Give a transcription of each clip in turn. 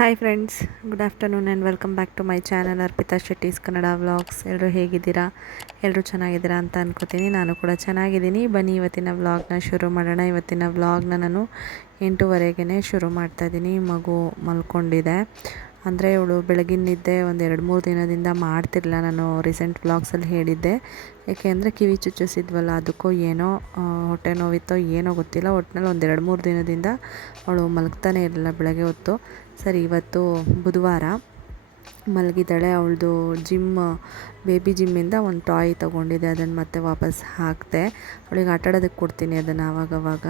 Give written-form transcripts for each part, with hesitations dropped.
Hi friends, good afternoon and welcome back to my channel Arpita Shetty's Kannada vlogs. ಎಲ್ಲರೂ ಹೇಗಿದ್ದೀರಾ? ಎಲ್ಲರೂ ಚೆನ್ನಾಗಿದ್ದೀರಾ ಅಂತ ಅನ್ಕೋತೀನಿ. ನಾನು ಕೂಡ ಚೆನ್ನಾಗಿದ್ದೀನಿ. ಬನ್ನಿ ಇವತ್ತಿನ ವ್ಲಾಗ್ನ ಶುರು ಮಾಡೋಣ. ಇವತ್ತಿನ ವ್ಲಾಗ್ನ ನಾನು 8:30ಗೆ ಶುರು ಮಾಡ್ತಾಯಿದ್ದೀನಿ. ಮಗು ಮಲ್ಕೊಂಡಿದೆ. ಅಂದರೆ ಇವಳು ಬೆಳಗಿನ ನಿದ್ದೆ ಒಂದು 2-3 ದಿನದಿಂದ ಮಾಡ್ತಿರಲಿಲ್ಲ. ನಾನು ರೀಸೆಂಟ್ ವ್ಲಾಗ್ಸಲ್ಲಿ ಹೇಳಿದ್ದೆ. ಏಕೆಂದರೆ ಕಿವಿ ಚುಚ್ಚಿಸಿದ್ವಲ್ಲ, ಅದಕ್ಕೋ ಏನೋ ಹೊಟ್ಟೆ ನೋವಿತ್ತೋ ಏನೋ ಗೊತ್ತಿಲ್ಲ. ಒಟ್ಟಿನಲ್ಲಿ ಒಂದು 2-3 ದಿನದಿಂದ ಅವಳು ಮಲಗ್ತಾನೆ ಇರಲಿಲ್ಲ ಬೆಳಗ್ಗೆ ಹೊತ್ತು. ಸರಿ, ಇವತ್ತು ಬುಧವಾರ ಮಲಗಿದ್ದಾಳೆ. ಅವಳದು ಬೇಬಿ ಜಿಮ್ಮಿಂದ ಒಂದು ಟಾಯ್ ತೊಗೊಂಡಿದ್ದೆ, ಅದನ್ನು ಮತ್ತೆ ವಾಪಸ್ ಹಾಕಿದೆ. ಅವಳಿಗೆ ಆಟಾಡೋದಕ್ಕೆ ಕೊಡ್ತೀನಿ ಅದನ್ನು ಆವಾಗವಾಗ.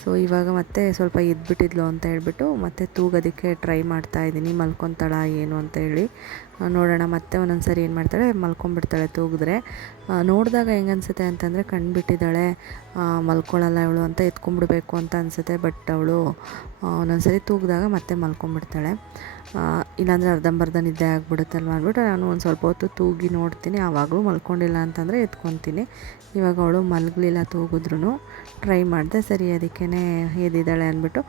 ಸೊ ಇವಾಗ ಮತ್ತೆ ಸ್ವಲ್ಪ ಎದ್ಬಿಟ್ಟಿದ್ಲು ಅಂತ ಹೇಳ್ಬಿಟ್ಟು ಮತ್ತೆ ತೂಗೋದಕ್ಕೆ ಟ್ರೈ ಮಾಡ್ತಾಯಿದ್ದೀನಿ. ಮಲ್ಕೊತಾಳ ಏನು ಅಂತ ಹೇಳಿ ನೋಡೋಣ. ಮತ್ತೆ ಒಂದೊಂದು ಸರಿ ಏನು ಮಾಡ್ತಾಳೆ, ಮಲ್ಕೊಂಡ್ಬಿಡ್ತಾಳೆ ತೂಗಿದ್ರೆ. ನೋಡಿದಾಗ ಹೆಂಗೆ ಅನಿಸುತ್ತೆ ಅಂತಂದರೆ, ಕಣ್ಬಿಟ್ಟಿದ್ದಾಳೆ, ಮಲ್ಕೊಳ್ಳಲ್ಲ ಇವಳು ಅಂತ ಎತ್ಕೊಂಡ್ಬಿಡ್ಬೇಕು ಅಂತ ಅನಿಸುತ್ತೆ. ಬಟ್ ಅವಳು ಒಂದೊಂದು ಸರಿ ತೂಗಿದಾಗ ಮತ್ತೆ ಮಲ್ಕೊಂಡ್ಬಿಡ್ತಾಳೆ. ಇಲ್ಲಾಂದರೆ ಅರ್ಧಂಬರ್ಧ ನಿದ್ದೆ ಆಗಿಬಿಡುತ್ತಲ್ವ ಅಂದ್ಬಿಟ್ಟು ನಾನು ಒಂದು ಸ್ವಲ್ಪ ಹೊತ್ತು ತೂಗಿ ನೋಡ್ತೀನಿ. ಆವಾಗಲೂ ಮಲ್ಕೊಂಡಿಲ್ಲ ಅಂತಂದರೆ ಎತ್ಕೊತೀನಿ. ಇವಾಗ ಅವಳು ಮಲಗಲಿಲ್ಲ, ತೂಗಿದ್ರೂ ಟ್ರೈ ಮಾಡಿದೆ. ಸರಿ, ಅದಕ್ಕೇ ಎದ್ದಿದ್ದಾಳೆ ಅಂದ್ಬಿಟ್ಟು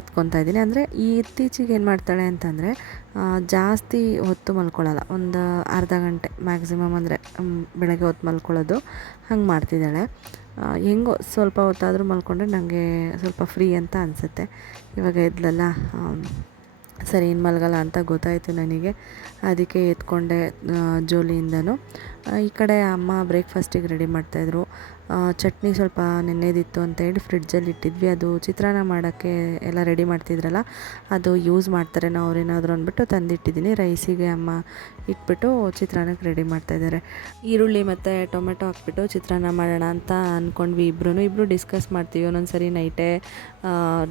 ಎತ್ಕೊತಾ ಇದ್ದೀನಿ. ಅಂದರೆ ಇತ್ತೀಚೆಗೆ ಏನು ಮಾಡ್ತಾಳೆ ಅಂತಂದರೆ, ಜಾಸ್ತಿ ಹೊತ್ತು ಮಲ್ಕೊಳ್ಳಲ್ಲ. ಒಂದು ಅರ್ಧ ಗಂಟೆ ಮ್ಯಾಕ್ಸಿಮಮ್, ಅಂದರೆ ಬೆಳಗ್ಗೆ ಹೊತ್ತು ಮಲ್ಕೊಳ್ಳೋದು ಹಂಗೆ ಮಾಡ್ತಿದ್ದಾಳೆ. ಹೆಂಗೋ ಸ್ವಲ್ಪ ಹೊತ್ತಾದರೂ ಮಲ್ಕೊಂಡ್ರೆ ನನಗೆ ಸ್ವಲ್ಪ ಫ್ರೀ ಅಂತ ಅನಿಸುತ್ತೆ. ಇವಾಗ ಎದ್ಲಲ್ಲ, ಸರಿ ಇನ್ನು ಮಲಗಲ್ಲ ಅಂತ ಗೊತ್ತಾಯಿತು ನನಗೆ. ಅದಕ್ಕೆ ಎತ್ಕೊಂಡೆ ಜೋಲಿಯಿಂದನೂ. ಈ ಕಡೆ ಅಮ್ಮ ಬ್ರೇಕ್ಫಾಸ್ಟಿಗೆ ರೆಡಿ ಮಾಡ್ತಾಯಿದ್ರು. ಚಟ್ನಿ ಸ್ವಲ್ಪ ನೆನ್ನೆದಿತ್ತು ಅಂತೇಳಿ ಫ್ರಿಡ್ಜಲ್ಲಿ ಇಟ್ಟಿದ್ವಿ. ಅದು ಚಿತ್ರಾನ್ನ ಮಾಡೋಕ್ಕೆ ಎಲ್ಲ ರೆಡಿ ಮಾಡ್ತಿದ್ರಲ್ಲ, ಅದು ಯೂಸ್ ಮಾಡ್ತಾರೆ ನಾವು ಅವ್ರೇನಾದರೂ ಅಂದ್ಬಿಟ್ಟು ತಂದಿಟ್ಟಿದ್ದೀನಿ. ರೈಸಿಗೆ ಅಮ್ಮ ಇಟ್ಬಿಟ್ಟು ಚಿತ್ರಾನ್ನಕ್ಕೆ ರೆಡಿ ಮಾಡ್ತಾಯಿದ್ದಾರೆ. ಈರುಳ್ಳಿ ಮತ್ತು ಟೊಮೆಟೊ ಹಾಕ್ಬಿಟ್ಟು ಚಿತ್ರಾನ್ನ ಮಾಡೋಣ ಅಂತ ಅಂದ್ಕೊಂಡ್ವಿ. ಇಬ್ಬರು ಡಿಸ್ಕಸ್ ಮಾಡ್ತೀವಿ. ಒಂದೊಂದು ಸರಿ ನೈಟೇ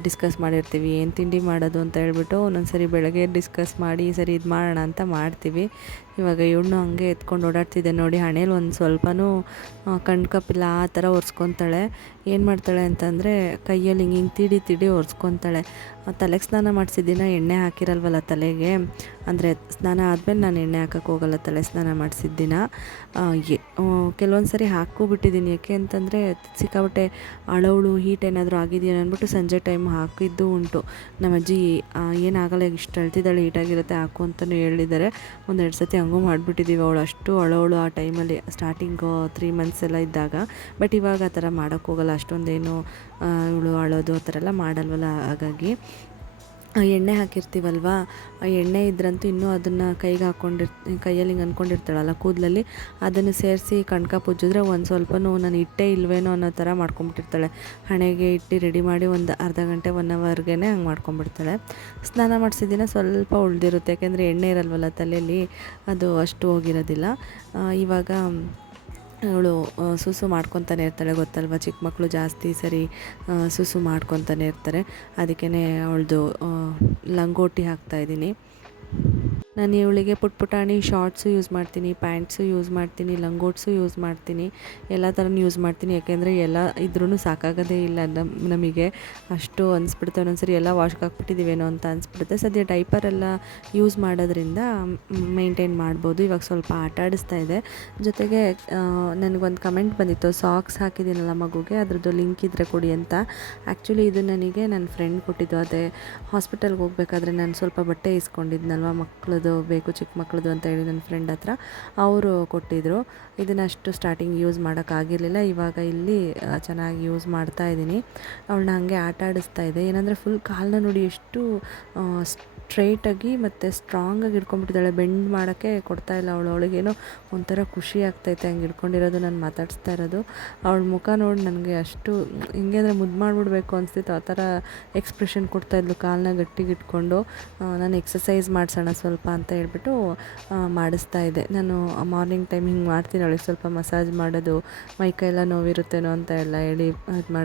ಡಿಸ್ಕಸ್ ಮಾಡಿರ್ತೀವಿ ಏನು ತಿಂಡಿ ಮಾಡೋದು ಅಂತ ಹೇಳ್ಬಿಟ್ಟು. ಒಂದೊಂದು ಸರಿ ಬೆಳಗ್ಗೆ ಡಿಸ್ಕಸ್ ಮಾಡಿ ಸರಿ ಇದು ಮಾಡೋಣ ಅಂತ ಮಾಡ್ತೀವಿ. ಇವಾಗ ಇವಳು ಹಂಗೆ ಎತ್ಕೊಂಡು ಓಡಾಡ್ತಿದ್ದೆ ನೋಡಿ. ಹಣೇಲಿ ಒಂದು ಸ್ವಲ್ಪನೂ ಕಣ್ಕಪ್ಪಿಲ್ಲ, ಆ ಥರ ಒರೆಸ್ಕೊತಾಳೆ. ಏನು ಮಾಡ್ತಾಳೆ ಅಂತಂದರೆ, ಕೈಯಲ್ಲಿ ಹಿಂಗೆ ತಿಡಿ ಒರೆಸ್ಕೊತಾಳೆ. ತಲೆಗೆ ಸ್ನಾನ ಮಾಡಿಸಿದ್ದಿನ ಎಣ್ಣೆ ಹಾಕಿರಲ್ವಲ್ಲ ತಲೆಗೆ, ಅಂದರೆ ಸ್ನಾನ ಆದಮೇಲೆ ನಾನು ಎಣ್ಣೆ ಹಾಕೋಕ್ಕೆ ಹೋಗಲ್ಲ ತಲೆ ಸ್ನಾನ ಮಾಡಿಸಿದ್ದಿನ. ಕೆಲವೊಂದು ಸರಿ ಹಾಕ್ಕೊಬಿಟ್ಟಿದ್ದೀನಿ. ಯಾಕೆ ಅಂತಂದರೆ ಸಿಕ್ಕಾಬಟ್ಟೆ ಅಳವಳು ಹೀಟ್ ಏನಾದರೂ ಆಗಿದೆಯೋ ಅಂದ್ಬಿಟ್ಟು ಸಂಜೆ ಟೈಮ್ ಹಾಕಿದ್ದು ಉಂಟು. ನಮ್ಮ ಅಜ್ಜಿ ಏನಾಗಲ್ಲ, ಇಷ್ಟು ಅಳ್ತಿದ್ದಾಳೆ, ಹೀಟಾಗಿರುತ್ತೆ ಹಾಕು ಅಂತಲೂ ಹೇಳಿದ್ದಾರೆ. 1-2 ಸತಿ ಹಂಗೂ ಮಾಡಿಬಿಟ್ಟಿದ್ದೀವಿ. ಅವಳು ಅಷ್ಟು ಅಳವಳು ಆ ಟೈಮಲ್ಲಿ, ಸ್ಟಾರ್ಟಿಂಗು 3 ಮಂತ್ಸ್ ಎಲ್ಲ ಇದ್ದಾಗ. ಬಟ್ ಇವಾಗ ಆ ಥರ ಮಾಡೋಕ್ಕೋಗಲ್ಲ, ಅಷ್ಟೊಂದೇನು ಇವಳು ಅಳೋದು ಆ ಥರ ಎಲ್ಲ ಮಾಡಲ್ವಲ್ಲ. ಹಾಗಾಗಿ ಎಣ್ಣೆ ಹಾಕಿರ್ತೀವಲ್ವ, ಆ ಎಣ್ಣೆ ಇದ್ರಂತೂ ಇನ್ನೂ ಅದನ್ನು ಕೈಯಲ್ಲಿ ಹಿಂಗೆ ಅಂದ್ಕೊಂಡಿರ್ತಾಳಲ್ಲ ಕೂದಲಲ್ಲಿ, ಅದನ್ನು ಸೇರಿಸಿ ಕಣ್ಕಾಪು ಉಜ್ಜಿದ್ರೆ ಒಂದು ಸ್ವಲ್ಪನೂ ನಾನು ಇಟ್ಟೇ ಇಲ್ವೇನೋ ಅನ್ನೋ ಥರ ಮಾಡ್ಕೊಂಬಿಟ್ಟಿರ್ತಾಳೆ. ಹಣೆಗೆ ಇಟ್ಟು ರೆಡಿ ಮಾಡಿ ಒಂದು ಅರ್ಧ ಗಂಟೆ 1 ಅವರ್ಗೆ ಹಂಗೆ ಮಾಡ್ಕೊಂಬಿಡ್ತಾಳೆ. ಸ್ನಾನ ಮಾಡಿಸಿದಿನ ಸ್ವಲ್ಪ ಉಳಿದಿರುತ್ತೆ, ಯಾಕೆಂದರೆ ಎಣ್ಣೆ ಇರಲ್ವಲ್ಲ ತಲೆಯಲ್ಲಿ, ಅದು ಅಷ್ಟು ಹೋಗಿರೋದಿಲ್ಲ. ಇವಾಗ ಅವಳು ಸುಸು ಮಾಡ್ಕೊತಾನೆ ಇರ್ತಾಳೆ, ಗೊತ್ತಲ್ವ, ಚಿಕ್ಕ ಮಕ್ಕಳು ಜಾಸ್ತಿ ಸರಿ ಸುಸು ಮಾಡ್ಕೊತಾನೆ ಇರ್ತಾರೆ. ಅದಕ್ಕೇ ಅವಳದು ಲಂಗೋಟಿ ಹಾಕ್ತಾಯಿದ್ದೀನಿ. ನಾನು ಇವಳಿಗೆ ಪುಟಾಣಿ ಶಾರ್ಟ್ಸು ಯೂಸ್ ಮಾಡ್ತೀನಿ, ಪ್ಯಾಂಟ್ಸು ಯೂಸ್ ಮಾಡ್ತೀನಿ, ಲಂಗೋಟ್ಸು ಯೂಸ್ ಮಾಡ್ತೀನಿ, ಎಲ್ಲ ಥರನೂ ಯೂಸ್ ಮಾಡ್ತೀನಿ. ಯಾಕೆಂದರೆ ಎಲ್ಲ ಇದ್ರೂ ಸಾಕಾಗೋದೇ ಇಲ್ಲ ನಮಗೆ. ಅಷ್ಟು ಅನಿಸ್ಬಿಡುತ್ತೆ ಒಂದೊಂದ್ಸರಿ, ಎಲ್ಲ ವಾಶ್ಗೆ ಹಾಕ್ಬಿಟ್ಟಿದ್ದೀವೇನೋ ಅಂತ ಅನಿಸ್ಬಿಡುತ್ತೆ. ಸದ್ಯ ಡೈಪರೆಲ್ಲ ಯೂಸ್ ಮಾಡೋದ್ರಿಂದ ಮೇಂಟೈನ್ ಮಾಡ್ಬೋದು. ಇವಾಗ ಸ್ವಲ್ಪ ಆಟ ಆಡಿಸ್ತಾ ಇದೆ. ಜೊತೆಗೆ ನನಗೊಂದು ಕಮೆಂಟ್ ಬಂದಿತ್ತು, ಸಾಕ್ಸ್ ಹಾಕಿದ್ದೀನಲ್ಲ ಮಗುಗೆ, ಅದ್ರದ್ದು ಲಿಂಕ್ ಇದ್ದರೆ ಕೊಡಿ ಅಂತ. ಆ್ಯಕ್ಚುಲಿ ಇದು ನನಗೆ ನನ್ನ ಫ್ರೆಂಡ್ ಕೊಟ್ಟಿದ್ದು. ಅದೇ ಹಾಸ್ಪಿಟಲ್ಗೆ ಹೋಗ್ಬೇಕಾದ್ರೆ ನಾನು ಸ್ವಲ್ಪ ಬಟ್ಟೆ ಇಸ್ಕೊಂಡಿದ್ನಲ್ವ, ಮಕ್ಕಳದು ಬೇಕು, ಚಿಕ್ಕ ಮಕ್ಕಳದು ಅಂತ ಹೇಳಿ ನನ್ನ ಫ್ರೆಂಡ್ ಹತ್ರ ಅವರು ಕೊಟ್ಟಿದ್ದರು. ಇದನ್ನು ಅಷ್ಟು ಸ್ಟಾರ್ಟಿಂಗ್ ಯೂಸ್ ಮಾಡೋಕ್ಕಾಗಿರಲಿಲ್ಲ. ಇವಾಗ ಇಲ್ಲಿ ಚೆನ್ನಾಗಿ ಯೂಸ್ ಮಾಡ್ತಾ ಇದ್ದೀನಿ. ಅವಳನ್ನ ಹಾಗೆ ಆಟ ಆಡಿಸ್ತಾ ಇದೆ. ಏನಂದರೆ ಫುಲ್ ಕಾಲನ್ನ ನೋಡಿ ಎಷ್ಟು ಸ್ಟ್ರೈಟಾಗಿ ಮತ್ತು ಸ್ಟ್ರಾಂಗಾಗಿ ಹಿಡ್ಕೊಂಡ್ಬಿಟ್ಟಿದ್ದಾಳೆ. ಬೆಂಡ್ ಮಾಡೋಕ್ಕೆ ಕೊಡ್ತಾಯಿಲ್ಲ ಅವಳು. ಅವಳಿಗೇನೋ ಒಂಥರ ಖುಷಿ ಆಗ್ತೈತೆ ಹಂಗೆ ಹಿಡ್ಕೊಂಡಿರೋದು, ನಾನು ಮಾತಾಡಿಸ್ತಾ ಇರೋದು. ಅವಳ ಮುಖ ನೋಡಿ ನನಗೆ ಅಷ್ಟು ಹಿಂಗೆ ಅಂದರೆ ಮುದ್ದು ಮಾಡಿಬಿಡ್ಬೇಕು ಅನಿಸ್ತಿತ್ತು. ಆ ಥರ ಎಕ್ಸ್ಪ್ರೆಷನ್ ಕೊಡ್ತಾಯಿದ್ಲು, ಕಾಲನ್ನ ಗಟ್ಟಿಗೆ ಇಟ್ಕೊಂಡು. ನಾನು ಎಕ್ಸಸೈಸ್ ಮಾಡಿಸೋಣ ಸ್ವಲ್ಪ ಅಂತ ಹೇಳ್ಬಿಟ್ಟು ಮಾಡಿಸ್ತಾ ಇದ್ದೆ. ನಾನು ಮಾರ್ನಿಂಗ್ ಟೈಮ್ ಹಿಂಗೆ ಮಾಡ್ತೀನಿ, ಅವಳಿಗೆ ಸ್ವಲ್ಪ ಮಸಾಜ್ ಮಾಡೋದು, ಮೈಕೈಲ್ಲ ನೋವಿರುತ್ತೇನೋ ಅಂತ ಎಲ್ಲ ಹೇಳಿ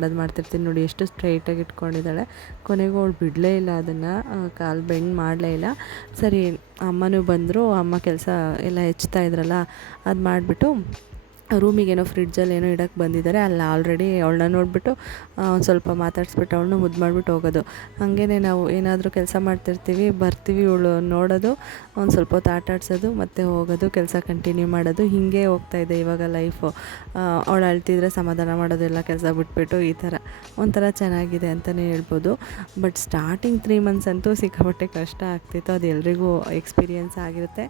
ಅದು ಮಾಡ್ತಿರ್ತೀನಿ. ನೋಡಿ ಎಷ್ಟು ಸ್ಟ್ರೈಟಾಗಿ ಇಟ್ಕೊಂಡಿದ್ದಾಳೆ. ಕೊನೆಗೂ ಅವಳು ಬಿಡಲೇ ಇಲ್ಲ ಅದನ್ನು, ಕಾಲು ಬೆಂಡ್ ಮಾಡಲೇ ಇಲ್ಲ. ಸರಿ, ಅಮ್ಮನೂ ಬಂದರು. ಅಮ್ಮ ಕೆಲಸ ಎಲ್ಲ ಹೆಚ್ಚುತ್ತಾ ಇದ್ರಲ್ಲ, ಅದು ಮಾಡಿಬಿಟ್ಟು ರೂಮಿಗೇನೋ ಫ್ರಿಡ್ಜಲ್ಲಿ ಏನೋ ಇಡಕ್ಕೆ ಬಂದಿದ್ದಾರೆ. ಅಲ್ಲಿ ಆಲ್ರೆಡಿ ಅವಳನ್ನ ನೋಡಿಬಿಟ್ಟು ಒಂದು ಸ್ವಲ್ಪ ಮಾತಾಡಿಸ್ಬಿಟ್ಟು ಅವಳನ್ನೂ ಮುದ್ದು ಮಾಡಿಬಿಟ್ಟು ಹೋಗೋದು. ಹಾಗೇ ನಾವು ಏನಾದರೂ ಕೆಲಸ ಮಾಡ್ತಿರ್ತೀವಿ, ಬರ್ತೀವಿ, ಇವಳು ನೋಡೋದು, ಒಂದು ಸ್ವಲ್ಪ ಹೊತ್ತು ಆಟ ಆಡಿಸೋದು, ಮತ್ತು ಹೋಗೋದು, ಕೆಲಸ ಕಂಟಿನ್ಯೂ ಮಾಡೋದು. ಹೀಗೆ ಹೋಗ್ತಾಯಿದೆ ಇವಾಗ ಲೈಫು. ಅವಳು ಅಳ್ತಿದ್ರೆ ಸಮಾಧಾನ ಮಾಡೋದು, ಎಲ್ಲ ಕೆಲಸ ಬಿಟ್ಬಿಟ್ಟು ಈ ಥರ ಒಂಥರ ಚೆನ್ನಾಗಿದೆ ಅಂತಲೇ ಹೇಳ್ಬೋದು. ಬಟ್ ಸ್ಟಾರ್ಟಿಂಗ್ 3 ಮಂತ್ಸ್ ಅಂತೂ ಸಿಕ್ಕಾಪಟ್ಟೆ ಕಷ್ಟ ಆಗ್ತಿತ್ತು. ಅದು ಎಲ್ರಿಗೂ ಎಕ್ಸ್ಪೀರಿಯೆನ್ಸ್ ಆಗಿರುತ್ತೆ.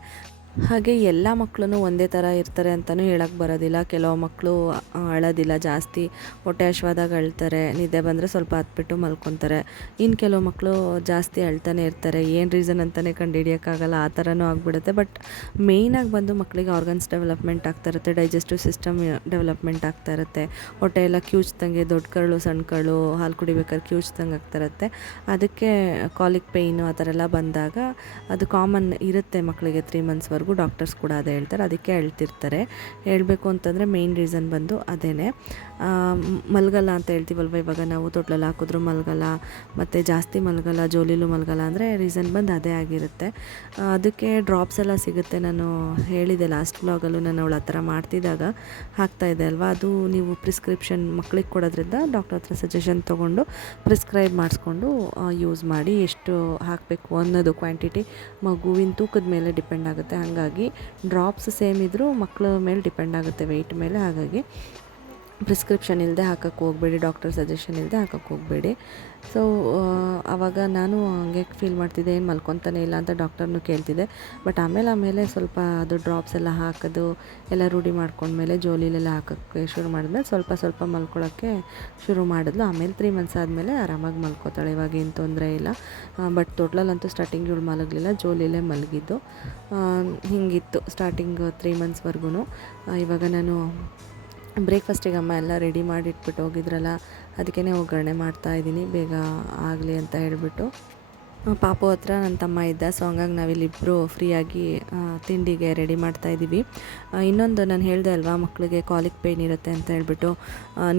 ಹಾಗೆ ಎಲ್ಲ ಮಕ್ಕಳು ಒಂದೇ ಥರ ಇರ್ತಾರೆ ಅಂತಲೂ ಹೇಳಕ್ಕೆ ಬರೋದಿಲ್ಲ. ಕೆಲವು ಮಕ್ಕಳು ಅಳೋದಿಲ್ಲ, ಜಾಸ್ತಿ ಹೊಟ್ಟೆ ಹಶ್ವಾದಾಗ ಅಳ್ತಾರೆ, ನಿದ್ದೆ ಬಂದರೆ ಸ್ವಲ್ಪ ಹತ್ಬಿಟ್ಟು ಮಲ್ಕೊತಾರೆ. ಇನ್ನು ಕೆಲವು ಮಕ್ಕಳು ಜಾಸ್ತಿ ಅಳ್ತಾನೆ ಇರ್ತಾರೆ, ಏನು ರೀಸನ್ ಅಂತಲೇ ಕಂಡುಹಿಡಿಯೋಕ್ಕಾಗಲ್ಲ, ಆ ಥರನೂ ಆಗಿಬಿಡುತ್ತೆ. ಬಟ್ ಮೇಯ್ನಾಗಿ ಬಂದು ಮಕ್ಕಳಿಗೆ ಆರ್ಗನ್ಸ್ ಡೆವಲಪ್ಮೆಂಟ್ ಆಗ್ತಾ ಇರುತ್ತೆ, ಡೈಜೆಸ್ಟಿವ್ ಸಿಸ್ಟಮ್ ಡೆವಲಪ್ಮೆಂಟ್ ಆಗ್ತಾ ಇರುತ್ತೆ. ಹೊಟ್ಟೆ ಎಲ್ಲ ಕ್ಯೂಚ್ದಂಗೆ, ದೊಡ್ಡ ಕರಳು ಸಣ್ಣ ಕರಳು ಹಾಲು ಕುಡಿಬೇಕಾದ್ರೆ ಕ್ಯೂಚ್ದಂಗೆ ಆಗ್ತಾ ಇರುತ್ತೆ. ಅದಕ್ಕೆ ಕಾಲಿಕ್ ಪೇಯ್ನು ಆ ಥರ ಎಲ್ಲ ಬಂದಾಗ ಅದು ಕಾಮನ್ ಇರುತ್ತೆ ಮಕ್ಕಳಿಗೆ 3 ಮಂತ್ಸ್ವರೆಗೂ. ಡಾಕ್ಟರ್ಸ್ ಕೂಡ ಅದೇ ಹೇಳ್ತಾರೆ, ಅದಕ್ಕೆ ಹೇಳ್ತಿರ್ತಾರೆ. ಹೇಳಬೇಕು ಅಂತಂದರೆ ಮೇಯ್ನ್ ರೀಸನ್ ಬಂದು ಅದೇ. ಮಲಗಲ್ಲ ಅಂತ ಹೇಳ್ತೀವಲ್ವ, ಇವಾಗ ನಾವು ತೊಟ್ಲಲ್ಲಿ ಹಾಕಿದ್ರು ಮಲಗಲ್ಲ, ಮತ್ತು ಜಾಸ್ತಿ ಮಲಗಲ್ಲ, ಜೋಲಿಲೂ ಮಲಗಲ್ಲ ಅಂದರೆ ರೀಸನ್ ಬಂದು ಅದೇ ಆಗಿರುತ್ತೆ. ಅದಕ್ಕೆ ಡ್ರಾಪ್ಸ್ ಎಲ್ಲ ಸಿಗುತ್ತೆ. ನಾನು ಹೇಳಿದೆ ಲಾಸ್ಟ್ ವ್ಲಾಗಲ್ಲೂ, ನಾನು ಅವಳು ಆ ಥರ ಮಾಡ್ತಿದ್ದಾಗ ಹಾಕ್ತಾಯಿದ್ದೆ ಅಲ್ವಾ, ಅದು ನೀವು ಪ್ರಿಸ್ಕ್ರಿಪ್ಷನ್ ಮಕ್ಕಳಿಗೆ ಕೊಡೋದ್ರಿಂದ ಡಾಕ್ಟರ್ ಹತ್ರ ಸಜೆಷನ್ ತೊಗೊಂಡು ಪ್ರಿಸ್ಕ್ರೈಬ್ ಮಾಡಿಸ್ಕೊಂಡು ಯೂಸ್ ಮಾಡಿ. ಎಷ್ಟು ಹಾಕಬೇಕು ಅನ್ನೋದು ಕ್ವಾಂಟಿಟಿ ಮಗುವಿನ ತೂಕದ ಮೇಲೆ ಡಿಪೆಂಡ್ ಆಗುತ್ತೆ. ಹಾಗಾಗಿ ಡ್ರಾಪ್ಸ್ ಸೇಮ್ ಇದ್ದರೂ ಮಕ್ಕಳ ಮೇಲೆ ಡಿಪೆಂಡ್ ಆಗುತ್ತೆ, ವೆಯ್ಟ್ ಮೇಲೆ. ಹಾಗಾಗಿ ಪ್ರಿಸ್ಕ್ರಿಪ್ಷನ್ ಇಲ್ಲದೆ ಹಾಕೋಕ್ಕೆ ಹೋಗಬೇಡಿ, ಡಾಕ್ಟರ್ ಸಜೆಷನ್ ಇಲ್ಲದೆ ಹಾಕೋಕ್ಕೆ ಹೋಗಬೇಡಿ. ಸೊ ಆವಾಗ ನಾನು ಹಂಗೆ ಫೀಲ್ ಮಾಡ್ತಿದ್ದೆ, ಏನು ಮಲ್ಕೊತಾನೆ ಇಲ್ಲ ಅಂತ ಡಾಕ್ಟರ್ನು ಕೇಳ್ತಿದ್ದೆ. ಬಟ್ ಆಮೇಲೆ ಸ್ವಲ್ಪ ಅದು ಡ್ರಾಪ್ಸ್ ಎಲ್ಲ ಹಾಕೋದು ಎಲ್ಲ ರೂಢಿ ಮಾಡ್ಕೊಂಡ್ಮೇಲೆ, ಜೋಲಿಲೆಲ್ಲ ಹಾಕೋಕ್ಕೆ ಶುರು ಮಾಡಿದ್ಮೇಲೆ ಸ್ವಲ್ಪ ಮಲ್ಕೊಳ್ಳೋಕ್ಕೆ ಶುರು ಮಾಡಿದ್ಲು. ಆಮೇಲೆ 3 ಮಂತ್ಸ್ ಆದಮೇಲೆ ಆರಾಮಾಗಿ ಮಲ್ಕೋತಾಳೆ, ಇವಾಗ ಏನು ತೊಂದರೆ ಇಲ್ಲ. ಬಟ್ ತೊಟ್ಲಲ್ಲಂತೂ ಸ್ಟಾರ್ಟಿಂಗ್ ಇವಳು ಮಲಗಲಿಲ್ಲ, ಜೋಲಿಲೇ ಮಲಗಿದ್ದು. ಹಿಂಗಿತ್ತು ಸ್ಟಾರ್ಟಿಂಗ್ 3 ಮಂತ್ಸ್ವರೆಗೂ. ಇವಾಗ ನಾನು ಬ್ರೇಕ್ಫಾಸ್ಟಿಗೆ ಅಮ್ಮ ಎಲ್ಲ ರೆಡಿ ಮಾಡಿ ಇಟ್ಬಿಟ್ಟು ಹೋಗಿದ್ರಲ್ಲ, ಅದಕ್ಕೇ ಒಗ್ಗರಣೆ ಮಾಡ್ತಾಯಿದ್ದೀನಿ, ಬೇಗ ಆಗಲಿ ಅಂತ ಹೇಳಿಬಿಟ್ಟು. ಪಾಪು ಹತ್ರ ನನ್ನ ತಮ್ಮ ಇದ್ದ, ಸೊ ಹಂಗಾಗಿ ನಾವಿಲ್ಲಿಬ್ಬರು ಫ್ರೀಯಾಗಿ ತಿಂಡಿಗೆ ರೆಡಿ ಮಾಡ್ತಾಯಿದ್ದೀವಿ. ಇನ್ನೊಂದು ನಾನು ಹೇಳಿದೆ ಅಲ್ವಾ, ಮಕ್ಕಳಿಗೆ ಕಾಲಿಕ್ ಪೇಯ್ನ್ ಇರುತ್ತೆ ಅಂತ ಹೇಳ್ಬಿಟ್ಟು.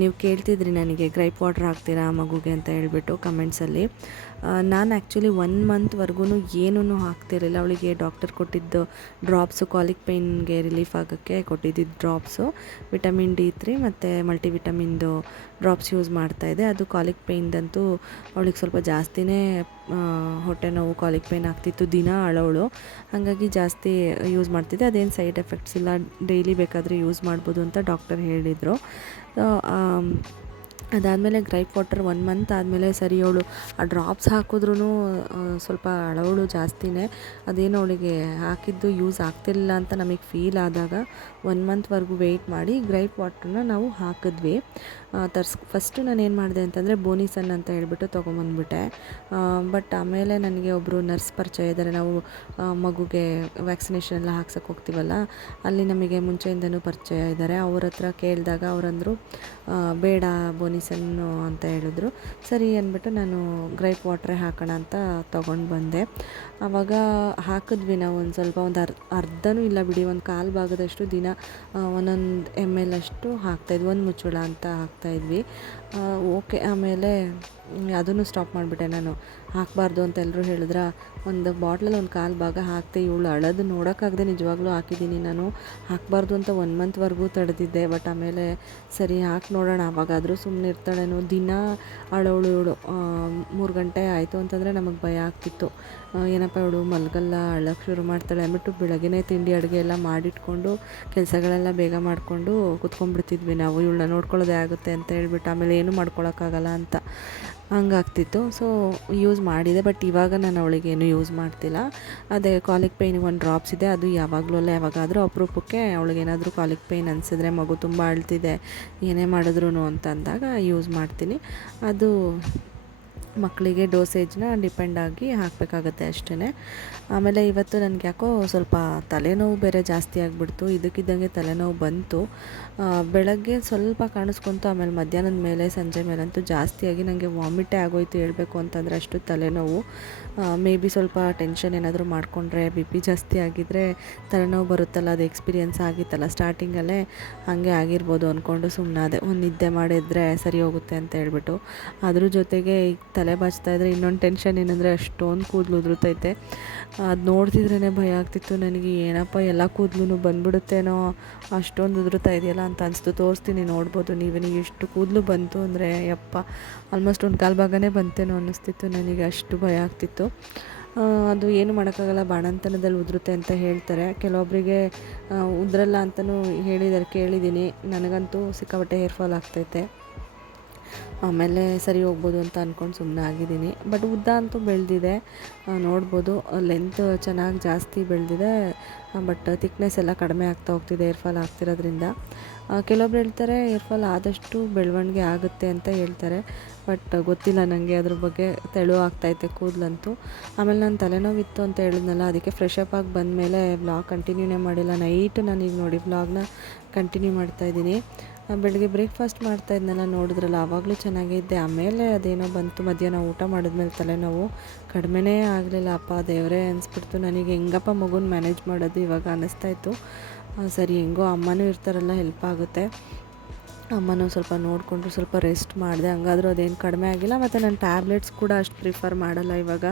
ನೀವು ಕೇಳ್ತಿದ್ರಿ ನನಗೆ ಗ್ರೈಪ್ ವಾಟ್ರ್ ಹಾಕ್ತೀರಾ ಮಗುಗೆ ಅಂತ ಹೇಳ್ಬಿಟ್ಟು ಕಮೆಂಟ್ಸಲ್ಲಿ. ನಾನು ಆ್ಯಕ್ಚುಲಿ 1 ಮಂತ್ವರೆಗೂ ಏನೂ ಹಾಕ್ತಿರಲಿಲ್ಲ. ಅವಳಿಗೆ ಡಾಕ್ಟರ್ ಕೊಟ್ಟಿದ್ದು ಡ್ರಾಪ್ಸು, ಕಾಲಿಕ್ ಪೇಯ್ನ್ಗೆ ರಿಲೀಫ್ ಆಗೋಕ್ಕೆ ಕೊಟ್ಟಿದ್ದಿದ್ದು ಡ್ರಾಪ್ಸು, ವಿಟಮಿನ್ D3 ಮತ್ತು ಮಲ್ಟಿವಿಟಮಿನ್ದು ಡ್ರಾಪ್ಸ್ ಯೂಸ್ ಮಾಡ್ತಾಯಿದ್ದೆ. ಅದು ಕಾಲಿಕ್ ಪೇಯ್ನ್ದಂತೂ ಅವಳಿಗೆ ಸ್ವಲ್ಪ ಜಾಸ್ತಿನೇ ಹೊಟ್ಟೆ ನೋವು, ಕಾಲಿಕ್ ಪೇಯ್ನ್ ಆಗ್ತಿತ್ತು, ದಿನ ಅಳೋಳು. ಹಾಗಾಗಿ ಜಾಸ್ತಿ ಯೂಸ್ ಮಾಡ್ತಿದ್ದೆ. ಅದೇನು ಸೈಡ್ ಎಫೆಕ್ಟ್ಸ್ ಇಲ್ಲ, ಡೈಲಿ ಬೇಕಾದರೆ ಯೂಸ್ ಮಾಡ್ಬೋದು ಅಂತ ಡಾಕ್ಟರ್ ಹೇಳಿದರು. ಅದಾದಮೇಲೆ ಗ್ರೈಪ್ ವಾಟರ್ 1 ಮಂತ್ ಆದಮೇಲೆ ಸರಿ, ಅವಳು ಆ ಡ್ರಾಪ್ಸ್ ಹಾಕಿದ್ರೂ ಸ್ವಲ್ಪ ಅಳೋಳು ಜಾಸ್ತಿನೇ. ಅದೇನು ಅವಳಿಗೆ ಹಾಕಿದ್ದು ಯೂಸ್ ಆಗ್ತಿರಲಿಲ್ಲ ಅಂತ ನಮಗೆ ಫೀಲ್ ಆದಾಗ 1 ಮಂತ್ವರೆಗೂ ವೆಯ್ಟ್ ಮಾಡಿ ಗ್ರೈಪ್ ವಾಟ್ರನ್ನ ನಾವು ಹಾಕಿದ್ವಿ. ಫಸ್ಟು ನಾನು ಏನು ಮಾಡಿದೆ ಅಂತಂದರೆ ಬೋನಿಸನ್ ಅಂತ ಹೇಳ್ಬಿಟ್ಟು ತೊಗೊಂಬಂದ್ಬಿಟ್ಟೆ. ಬಟ್ ಆಮೇಲೆ ನನಗೆ ಒಬ್ಬರು ನರ್ಸ್ ಪರಿಚಯ ಇದ್ದಾರೆ. ನಾವು ಮಗುಗೆ ವ್ಯಾಕ್ಸಿನೇಷನ್ ಎಲ್ಲ ಹಾಕ್ಸೋಕೆ ಹೋಗ್ತೀವಲ್ಲ, ಅಲ್ಲಿ ನಮಗೆ ಮುಂಚೆಯಿಂದನೂ ಪರಿಚಯ ಇದ್ದಾರೆ. ಅವ್ರ ಹತ್ರ ಕೇಳಿದಾಗ ಅವರಂದರು ಬೇಡ ಬೋನಿಸನ್ನು ಅಂತ ಹೇಳಿದ್ರು. ಸರಿ ಅಂದ್ಬಿಟ್ಟು ನಾನು ಗ್ರೈಪ್ ವಾಟ್ರೇ ಹಾಕೋಣ ಅಂತ ತೊಗೊಂಡು ಬಂದೆ. ಆವಾಗ ಹಾಕಿದ್ವಿ ನಾವು ಒಂದು ಅರ್ಧನೂ ಇಲ್ಲ ಬಿಡಿ, ಒಂದು 1/4 ಭಾಗದಷ್ಟು ದಿನ 1 ml ಅಷ್ಟು ಹಾಕ್ತಾಯಿದ್ವಿ, 1 ಮುಚ್ಚಳ ಅಂತ ಹಾಕ್ತಾಯಿದ್ವಿ. ಓಕೆ, ಆಮೇಲೆ ಅದನ್ನು ಸ್ಟಾಪ್ ಮಾಡಿಬಿಟ್ಟೆ. ನಾನು ಹಾಕಬಾರ್ದು ಅಂತ ಎಲ್ಲರೂ ಹೇಳಿದ್ರೆ ಒಂದು ಬಾಟ್ಲಲ್ಲಿ 1/4 ಭಾಗ ಹಾಕ್ತೆ. ಇವಳು ಅಳೋದು ನೋಡೋಕ್ಕಾಗದೆ ನಿಜವಾಗ್ಲೂ ಹಾಕಿದ್ದೀನಿ ನಾನು. ಹಾಕಬಾರ್ದು ಅಂತ 1 ಮಂತ್ವರೆಗೂ ತಡೆದಿದ್ದೆ. ಬಟ್ ಆಮೇಲೆ ಸರಿ ಹಾಕಿ ನೋಡೋಣ, ಆವಾಗಾದರೂ ಸುಮ್ಮನೆ ಇರ್ತಾಳೇನೋ. ದಿನ ಅಳೋಳು ಇವಳು. 3 ಗಂಟೆ ಆಯಿತು ಅಂತಂದರೆ ನಮಗೆ ಭಯ ಆಗ್ತಿತ್ತು, ಏನಪ್ಪ ಇವಳು ಮಲಗಲ್ಲ, ಅಳಕ್ಕೆ ಶುರು ಮಾಡ್ತಾಳೆ ಅಂದ್ಬಿಟ್ಟು ಬೆಳಗ್ಗೆನೇ ತಿಂಡಿ ಅಡುಗೆ ಎಲ್ಲ ಮಾಡಿಟ್ಕೊಂಡು ಕೆಲಸಗಳೆಲ್ಲ ಬೇಗ ಮಾಡಿಕೊಂಡು ಕುತ್ಕೊಂಡ್ಬಿಡ್ತಿದ್ವಿ ನಾವು. ಇವಳನ್ನ ನೋಡ್ಕೊಳ್ಳೋದೇ ಆಗುತ್ತೆ ಅಂತ ಹೇಳ್ಬಿಟ್ಟು ಆಮೇಲೆ ಏನೂ ಮಾಡ್ಕೊಳಕ್ಕಾಗಲ್ಲ ಅಂತ ಹಂಗಾಗ್ತಿತ್ತು. ಸೊ ಯೂಸ್ ಮಾಡಿದೆ. ಬಟ್ ಇವಾಗ ನಾನು ಅವಳಿಗೆ ಏನೂ ಯೂಸ್ ಮಾಡ್ತಿಲ್ಲ. ಅದೇ ಕಾಲಿಕ್ ಪೇಯ್ನಿಗೆ 1 ಡ್ರಾಪ್ಸ್ ಇದೆ, ಅದು ಯಾವಾಗಲೂ ಅಲ್ಲ, ಯಾವಾಗಾದರೂ ಅಪರೂಪಕ್ಕೆ ಅವಳಿಗೇನಾದರೂ ಕಾಲಿಕ್ ಪೇಯ್ನ್ ಅನಿಸಿದ್ರೆ, ಮಗು ತುಂಬ ಅಳ್ತಿದೆ ಏನೇ ಮಾಡಿದ್ರು ಅಂತ ಅಂದಾಗ ಯೂಸ್ ಮಾಡ್ತೀನಿ. ಅದು ಮಕ್ಕಳಿಗೆ ಡೋಸೇಜ್ನ ಡಿಪೆಂಡ್ ಆಗಿ ಹಾಕಬೇಕಾಗತ್ತೆ ಅಷ್ಟೇ. ಆಮೇಲೆ ಇವತ್ತು ನನಗೆ ಯಾಕೋ ಸ್ವಲ್ಪ ತಲೆನೋವು ಬೇರೆ ಜಾಸ್ತಿ ಆಗಿಬಿಡ್ತು. ಇದಕ್ಕಿದ್ದಂಗೆ ತಲೆನೋವು ಬಂತು. ಬೆಳಗ್ಗೆ ಸ್ವಲ್ಪ ಕಾಣಿಸ್ಕೊಂತು, ಆಮೇಲೆ ಮಧ್ಯಾಹ್ನದ ಮೇಲೆ ಸಂಜೆ ಮೇಲಂತೂ ಜಾಸ್ತಿಯಾಗಿ ನನಗೆ ವಾಮಿಟೇ ಆಗೋಯ್ತು ಹೇಳಬೇಕು ಅಂತಂದರೆ, ಅಷ್ಟು ತಲೆನೋವು. ಮೇ ಬಿ ಸ್ವಲ್ಪ ಟೆನ್ಷನ್ ಏನಾದರೂ ಮಾಡಿಕೊಂಡ್ರೆ, BP ಜಾಸ್ತಿ ಆಗಿದ್ದರೆ ತಲೆನೋವು ಬರುತ್ತಲ್ಲ, ಅದು ಎಕ್ಸ್ಪೀರಿಯೆನ್ಸ್ ಆಗಿತ್ತಲ್ಲ ಸ್ಟಾರ್ಟಿಂಗಲ್ಲೇ, ಹಾಗೆ ಆಗಿರ್ಬೋದು ಅಂದ್ಕೊಂಡು ಸುಮ್ಮನಾದೆ. ಒಂದು ನಿದ್ದೆ ಮಾಡಿದರೆ ಸರಿ ಹೋಗುತ್ತೆ ಅಂತ ಹೇಳ್ಬಿಟ್ಟು. ಅದ್ರ ಜೊತೆಗೆ ಈಗ ತಲೆ ಬಾಚ್ತಾಯಿದ್ರೆ ಇನ್ನೊಂದು ಟೆನ್ಷನ್ ಏನಂದರೆ ಅಷ್ಟೊಂದು ಕೂದಲು ಉದುರುತೈತೆ. ಅದು ನೋಡ್ತಿದ್ರೇ ಭಯ ಆಗ್ತಿತ್ತು ನನಗೆ, ಏನಪ್ಪ ಎಲ್ಲ ಕೂದಲು ಬಂದ್ಬಿಡುತ್ತೇನೋ, ಅಷ್ಟೊಂದು ಉದುರುತ್ತಾ ಇದೆಯಲ್ಲ ಅಂತ ಅನಿಸ್ತು. ತೋರಿಸ್ತೀನಿ ನೋಡ್ಬೋದು ನೀವೇ, ಎಷ್ಟು ಕೂದಲು ಬಂತು ಅಂದರೆ ಯಪ್ಪ, ಆಲ್ಮೋಸ್ಟ್ ಒಂದು ಕಾಲು ಭಾಗನೇ ಬಂತೇನೋ ಅನ್ನಿಸ್ತಿತ್ತು ನನಗೆ, ಅಷ್ಟು ಭಯ ಆಗ್ತಿತ್ತು. ಅದು ಏನು ಮಾಡೋಕ್ಕಾಗಲ್ಲ, ಬಾಣಂತನದಲ್ಲಿ ಉದುರುತ್ತೆ ಅಂತ ಹೇಳ್ತಾರೆ. ಕೆಲವೊಬ್ಬರಿಗೆ ಉದುರಲ್ಲ ಅಂತಲೂ ಹೇಳಿದ್ದಾರೆ, ಕೇಳಿದ್ದೀನಿ. ನನಗಂತೂ ಸಿಕ್ಕಾಪಟ್ಟೆ ಹೇರ್ ಫಾಲ್ ಆಗ್ತೈತೆ. ಆಮೇಲೆ ಸರಿ ಹೋಗ್ಬೋದು ಅಂತ ಅಂದ್ಕೊಂಡು ಸುಮ್ಮನೆ ಆಗಿದ್ದೀನಿ. ಬಟ್ ಉದ್ದ ಅಂತೂ ಬೆಳೆದಿದೆ, ನೋಡ್ಬೋದು. ಲೆಂತ್ ಚೆನ್ನಾಗಿ ಜಾಸ್ತಿ ಬೆಳೆದಿದೆ, ಬಟ್ ಥಿಕ್ನೆಸ್ ಎಲ್ಲ ಕಡಿಮೆ ಆಗ್ತಾ ಹೋಗ್ತಿದೆ ಏರ್ ಫಾಲ್ ಆಗ್ತಿರೋದ್ರಿಂದ. ಕೆಲವೊಬ್ರು ಹೇಳ್ತಾರೆ ಏರ್ ಫಾಲ್ ಆದಷ್ಟು ಬೆಳವಣಿಗೆ ಆಗುತ್ತೆ ಅಂತ ಹೇಳ್ತಾರೆ, ಬಟ್ ಗೊತ್ತಿಲ್ಲ ನನಗೆ ಅದ್ರ ಬಗ್ಗೆ. ತೆಳು ಆಗ್ತಾಯಿದೆ ಕೂದಲಂತೂ. ಆಮೇಲೆ ನಾನು ತಲೆನೋವಿತ್ತು ಅಂತ ಹೇಳಿದ್ನಲ್ಲ, ಅದಕ್ಕೆ ಫ್ರೆಶ್ ಅಪ್ ಆಗಿ ಬಂದಮೇಲೆ ವ್ಲಾಗ್ ಕಂಟಿನ್ಯೂನೇ ಮಾಡಿಲ್ಲ. ನೈಟ್ ನಾನೀಗ ನೋಡಿ ವ್ಲಾಗ್ನ ಕಂಟಿನ್ಯೂ ಮಾಡ್ತಾಯಿದ್ದೀನಿ. ಬೆಳಗ್ಗೆ ಬ್ರೇಕ್ಫಾಸ್ಟ್ ಮಾಡ್ತಾಯಿದ್ನಲ್ಲ, ನೋಡಿದ್ರಲ್ಲ, ಆವಾಗಲೂ ಚೆನ್ನಾಗೇ ಇದ್ದೆ. ಆಮೇಲೆ ಅದೇನೋ ಬಂತು, ಮಧ್ಯಾಹ್ನ ಊಟ ಮಾಡಿದ್ಮೇಲೆ ತಲೆನೋವು ಕಡಿಮೆನೇ ಆಗಲಿಲ್ಲ. ಅಪ್ಪ ದೇವರೇ ಅನಿಸ್ಬಿಡ್ತು ನನಗೆ, ಹೆಂಗಪ್ಪ ಮಗುನ ಮ್ಯಾನೇಜ್ ಮಾಡೋದು ಇವಾಗ ಅನ್ನಿಸ್ತಾಯಿತ್ತು. ಸರಿ ಹೆಂಗೋ ಅಮ್ಮನೂ ಇರ್ತಾರಲ್ಲ, ಹೆಲ್ಪ್ ಆಗುತ್ತೆ. ಅಮ್ಮನೂ ಸ್ವಲ್ಪ ನೋಡಿಕೊಂಡ್ರು, ಸ್ವಲ್ಪ ರೆಸ್ಟ್ ಮಾಡಿದೆ, ಹಂಗಾದ್ರೂ ಅದೇನು ಕಡಿಮೆ ಆಗಿಲ್ಲ. ಮತ್ತು ನಾನು ಟ್ಯಾಬ್ಲೆಟ್ಸ್ ಕೂಡ ಅಷ್ಟು ಪ್ರಿಫರ್ ಮಾಡಲ್ಲ ಇವಾಗ.